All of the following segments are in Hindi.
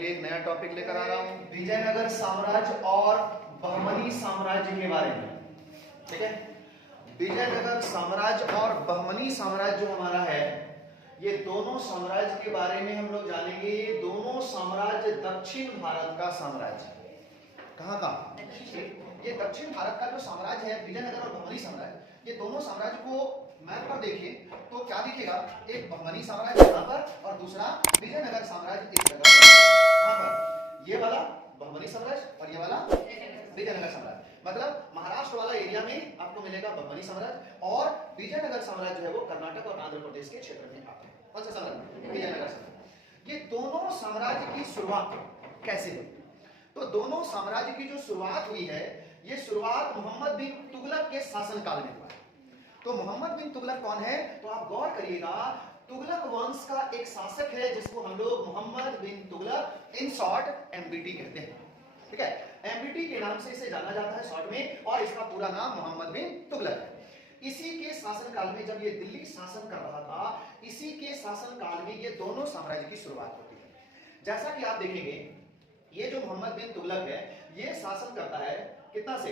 लिए एक नया टॉपिक लेकर आ रहा हूँ, विजयनगर साम्राज्य और बहमनी साम्राज्य के बारे में। ठीक है, विजयनगर साम्राज्य और बहमनी साम्राज्य जो हमारा है, ये दोनों साम्राज्य के बारे में हम लोग जानेंगे। ये दोनों साम्राज्य दक्षिण भारत का साम्राज्य, कहाँ का? ये दक्षिण भारत का जो साम्राज्य है विजयनगर और बहमनी साम्राज्य, ये दोनों साम्राज्य को मैप पर देखें तो क्या दिखेगा? एक बहमनी साम्राज्य यहाँ पर और दूसरा विजयनगर साम्राज्य इस जगह पर। यहाँ पर ये वाला बहमनी साम्राज्य और ये वाला विजयनगर साम्राज्य। मतलब महाराष्ट्र वाला एरिया में आपको मिलेगा बहमनी साम्राज्य और विजयनगर साम्राज्य जो है वो कर्नाटक और आंध्र प्रदेश के क्षेत्र में आता है। कौन सा साम्राज्य? विजयनगर साम्राज्य। ये दोनों साम्राज्य की शुरुआत कैसे हुई? तो दोनों साम्राज्य की जो शुरुआत हुई है, ये शुरुआत मोहम्मद बिन तुगलक के शासनकाल में हुआ है। तो मोहम्मद बिन तुगलक कौन है? तो आप गौर करिएगा, तुगलक वंश का एक शासक है जिसको हम लोग मोहम्मद बिन तुगलक इन शॉर्ट एमबीटी कहते हैं। ठीक है, एमबीटी के नाम से इसे जाना जाता है शॉर्ट में, और इसका पूरा नाम मोहम्मद बिन तुगलक है। इसी के शासनकाल में, जब ये दिल्ली शासन कर रहा था, इसी के शासनकाल में ये दोनों साम्राज्य की शुरुआत होती है। जैसा कि आप देखेंगे, ये जो मोहम्मद बिन तुगलक है, ये शासन करता है कितना से?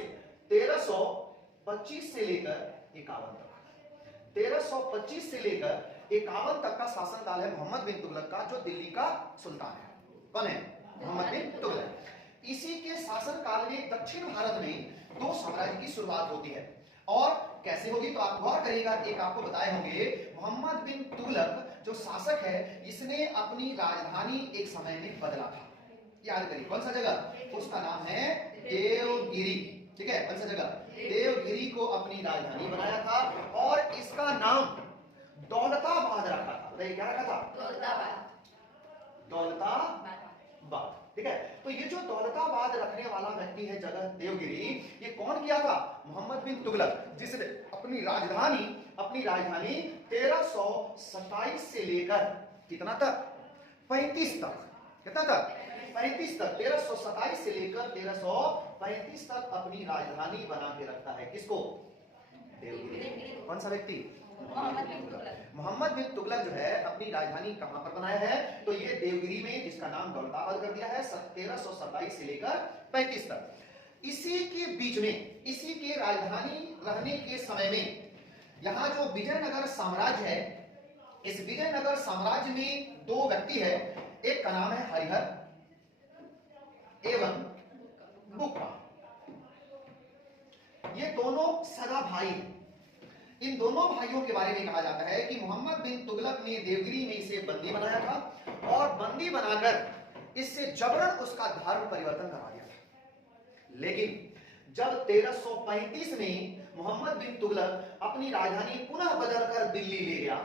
1325 से लेकर 51 तक। 1325 से लेकर 51 तक का शासनकाल है मोहम्मद बिन तुगलक का, जो दिल्ली का सुल्तान है। कौन है? मोहम्मद बिन तुगलक। इसी के शासनकाल में दक्षिण भारत में दो साम्राज्य की शुरुआत होती है। और कैसे होगी? तो आप गौर करिएगा, एक आपको बताए होंगे, मोहम्मद बिन तुगलक जो शासक है, इसने अपनी राजधानी एक समय में बदला था। याद करिए, कौन सा जगह? उसका नाम है देवगिरी। ठीक है, कौन सा जगह? देवगिरी को अपनी राजधानी बनाया था और इसका नाम दौलताबाद रखा था। क्या रखा था? दौलताबाद। ठीक है, तो ये जो दौलताबाद रखने वाला व्यक्ति है, जगह देवगिरी, ये कौन किया था? मोहम्मद बिन तुगलक, जिसने अपनी राजधानी 1327 से लेकर कितना तक? 35 तक। कितना तक? 35 तक। 1327 से लेकर 1335 तक अपनी राजधानी बना के रखता है। किसको? देवगिरी। कौन सा व्यक्ति? मोहम्मद बिन तुगलक जो है अपनी राजधानी कहां पर बनाया है? तो ये देवगिरी में, जिसका नाम दौलताबाद कर दिया है, 1327 से लेकर 35 तक। इसी के बीच में, इसी के राजधानी रहने के समय में, यहां जो विजयनगर साम्राज्य है, इस विजयनगर साम्राज्य में दो व्यक्ति है। एक का नाम है हरिहर एवं बुक्का। ये दोनों सगा भाई हैं। इन दोनों भाइयों के बारे में कहा जाता है कि मोहम्मद बिन तुगलक ने देवगिरी में इसे बंदी बनाया था और बंदी बनाकर इससे जबरन उसका धर्म परिवर्तन करा दिया था। लेकिन जब 1335 में मोहम्मद बिन तुगलक अपनी राजधानी पुनः बदलकर दिल्ली ले गया,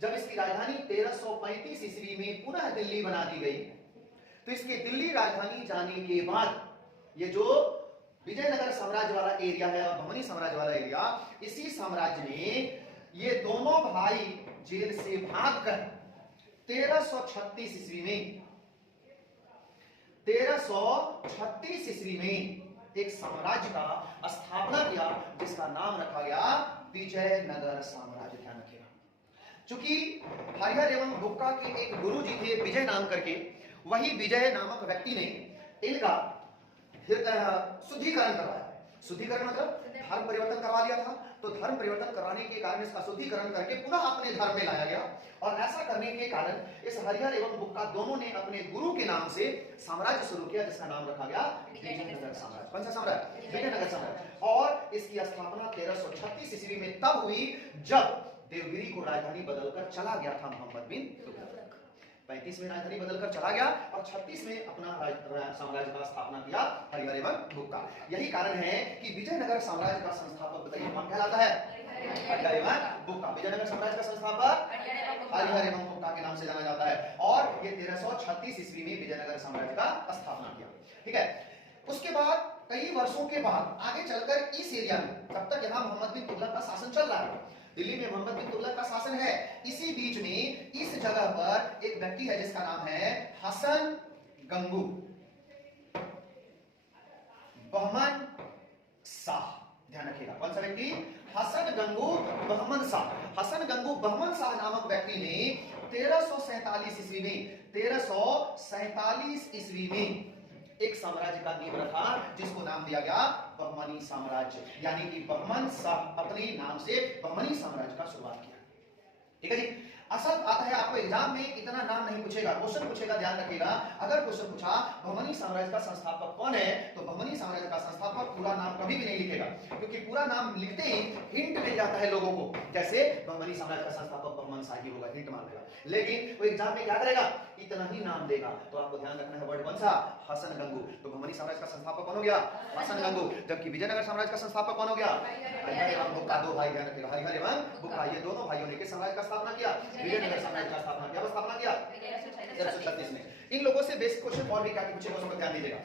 जब इसकी राजधानी 1335 ईस्वी में पुनः दिल्ली बना दी गई, तो इसके दिल्ली राजधानी जाने के बाद ये जो विजयनगर साम्राज्य वाला एरिया है और बहमनी साम्राज्य वाला एरिया, इसी साम्राज्य में ये दोनों भाई जेल से भागकर 1336 ईस्वी में एक साम्राज्य का स्थापना किया, जिसका नाम रखा गया विजयनगर साम्राज्य। ध्यान रखिएगा, चूंकि हरिहर एवं बुक्का के एक गुरु जी थे विजय नाम करके, वही विजय नामक व्यक्ति ने इनका शुद्धिकरण करवाया। शुद्धिकरण मतलब धर्म परिवर्तन करवा लिया था। तो धर्म परिवर्तन कराने के कारण इसका शुद्धिकरण करके पुनः अपने धर्म में लाया गया, और ऐसा करने के कारण इस हरिहर एवं बुक्का दोनों ने अपने गुरु के नाम से साम्राज्य शुरू किया, जिसका नाम रखा गया विजयनगर साम्राज्य। कौन सा साम्राज्य? विजयनगर साम्राज्य। और इसकी स्थापना 1336 ईस्वी में तब हुई जब देवगिरी को राजधानी बदलकर चला गया था मोहम्मद बिन तुगलक। 35 में राजधानी बदलकर चला गया और 36 में अपना साम्राज्य का स्थापना किया हरिहर एवं बुक्का। यही कारण है कि विजयनगर साम्राज्य का संस्थापक बताइए कौन कहलाता है? हरिहर एवं बुक्का। विजयनगर साम्राज्य का संस्थापक हरिहर एवं बुक्का के नाम से जाना जाता है, और ये 1336 ईस्वी में विजयनगर साम्राज्य का स्थापना किया। ठीक है, उसके बाद कई वर्षों के बाद आगे चलकर इस एरिया में, तब तक यहाँ मोहम्मद बिन तुगलक का शासन चल रहा है, दिल्ली में मोहम्मद बिन तुगलक का शासन है। इसी बीच में इस जगह पर एक व्यक्ति है जिसका नाम है हसन गंगू बहमन शाह। ध्यान रखिएगा, कौन सा व्यक्ति? हसन गंगू बहमन शाह। हसन गंगू बहमन शाह नामक व्यक्ति ने 1347 ईस्वी में 1347 ईस्वी में एक साम्राज्य का नींव रखा जिसको नाम दिया गया बहमनी साम्राज्य, यानी कि बहमन साहब अपने नाम से बहमनी साम्राज्य का शुरुआत किया। ठीक है जी। असल बात है, आपको एग्जाम में इतना नाम नहीं पूछेगा, क्वेश्चन पूछेगा, ध्यान रखिएगा। अगर क्वेश्चन पूछा बहमनी साम्राज्य का संस्थापक कौन है, तो बहमनी साम्राज्य का संस्थापक पूरा नाम कभी भी नहीं लिखेगा, क्योंकि पूरा नाम लिखते ही हिंट मिल जाता है लोगों को, जैसे बहमनी साम्राज्य का संस्थापक बहमन शाही होगा, हिंट मार देगा। लेकिन वो एग्जाम में क्या करेगा, इतना ही नाम देगा। तो आपको ध्यान रखना है वर्ड कौन सा, हसन गंगू। तो बहमनी साम्राज्य का संस्थापक कौन हो गया, हसन गंगू। जबकि विजयनगर साम्राज्य का संस्थापक कौन हो गया, हरिहर एवं बुक्का। दो भाई, ध्यान रखिएगा, हरिहर एवं बुक्का, ये दोनों भाइयों ने किस साम्राज्य का स्थापना किया, विजयनगर साम्राज्य का स्थापना किया। स्थापना किया 1336 में। इन लोगों से बेसिक क्वेश्चन और भी क्या पूछेगा, उसको ध्यान दीजिएगा।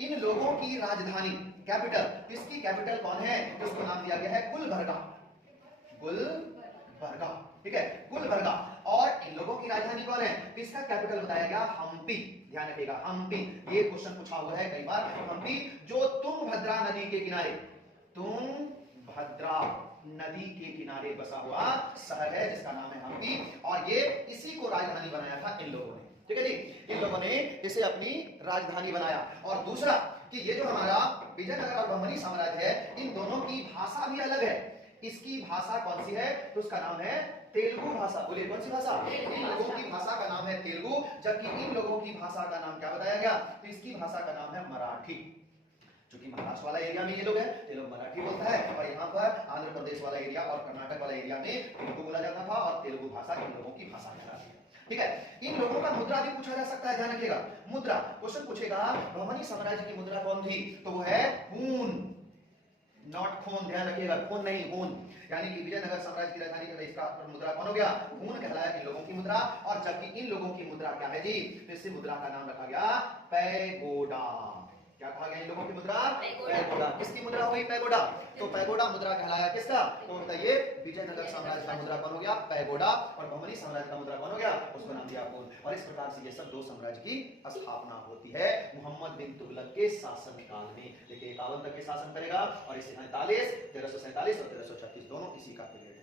इन लोगों की राजधानी, कैपिटल, इसकी कैपिटल कौन है, जिसको नाम दिया गया है गुलबर्गा। गुलबर्गा, ठीक है, गुलबर्गा। और इन लोगों की राजधानी कौन है, इसका कैपिटल बताया गया हम्पी। ध्यान रखिएगा, हम्पी। ये क्वेश्चन पूछा हुआ है कई बार। हम्पी जो तुंगभद्रा नदी के किनारे, तुंगभद्रा नदी के किनारे बसा हुआ शहर है जिसका नाम है हम्पी, और ये इसी को राजधानी बनाया था इन लोगों ने। ठीक है जी, इन लोगों ने इसे अपनी राजधानी बनाया। और दूसरा कि ये जो हमारा विजयनगर और बहमनी साम्राज्य है, इन दोनों की भाषा भी अलग है। इसकी भाषा कौन सी है, तो उसका नाम है तेलुगु भाषा। बोलिए कौन सी भाषा, इन लोगों की भाषा का नाम है तेलुगु, जबकि इन लोगों की भाषा का नाम क्या बताया गया, तो इसकी भाषा का नाम है मराठी। क्योंकि महाराष्ट्र वाला एरिया में ये लोग है, ये लोग मराठी बोलता है, और यहाँ पर आंध्र प्रदेश वाला एरिया और कर्नाटक वाला एरिया में तेलुगु बोला जाता था, और तेलुगु भाषा इन लोगों की भाषा कहलाती है। ठीक है, इन लोगों का मुद्रा भी पूछा जा सकता है, ध्यान रखिएगा। मुद्रा क्वेश्चन पूछेगा, बहमनी साम्राज्य की मुद्रा कौन थी, तो वो है खून, नॉट खून, ध्यान रखिएगा, खून नहीं, खून। यानी कि विजयनगर साम्राज्य की राजधानी का इसका मुद्रा कौन हो गया, खून कहलाया इन लोगों की मुद्रा। और जबकि इन लोगों की मुद्रा क्या है जी, तो इस मुद्रा का नाम रखा गया पैगोडा। क्या कहा गया इन लोगों की मुद्रा, पैगोडा। किसकी मुद्रा हुई, पैगोडा। तो पैगोडा मुद्रा कहलाया किसका, तो बताइए विजयनगर साम्राज्य का मुद्रा कौन हो गया, पैगोडा। और बहमनी साम्राज्य का मुद्रा कौन हो गया, उसको नाम दिया खून। और इस प्रकार से ये सब दो साम्राज्य की स्थापना होती है मोहम्मद बिन तुगलक के शासन काल में। देखिए 51 तक के शासन करेगा, और इसे 1347 और 1336 दोनों इसी का पीरियड